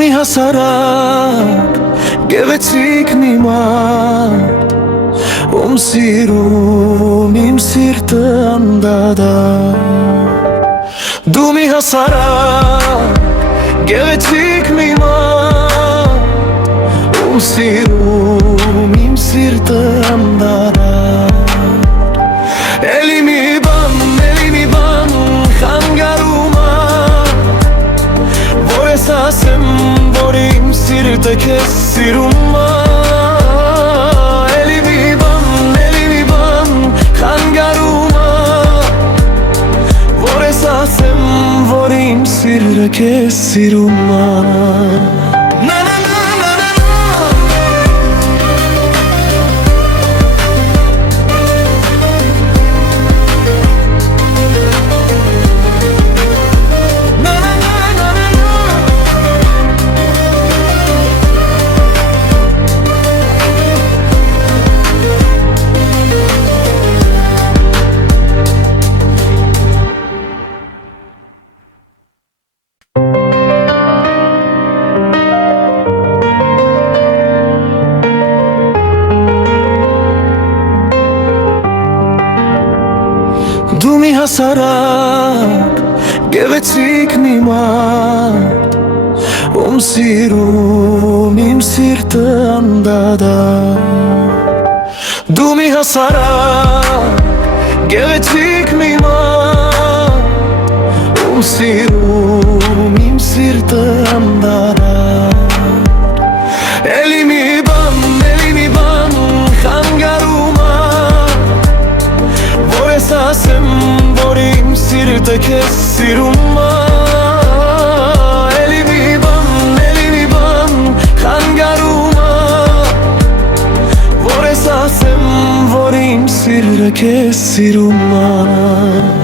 մի հասարակ գեղեցիկ մի մարդ ում սիրում իմ սիրտը անդադար Դու մի հասարակ գեղեցիկ մի մարդ ում սիրում իմ սիրտը անդադար Էլի մի բան խանգարում որ ես ասեմ որ իմ սիրտը քեզ սիրում Էլի մի բան խանգարում որ ես ասեմ որ իմ սիրտը քեզ սիրում Դու մի հասարակ գեղեցիկ մի մարդ ում սիրում իմ սիրտը անդադար Դու մի հասարակ գեղեցիկ մի մարդ ում սիրում իմ սիրտը անդադար Էլի մի բան խանգարում որ ես ասեմ որ իմ սիրտը քեզ սիրում Էլի մի բան խանգարում որ ես ասեմ որ իմ սիրտը քեզ սիրում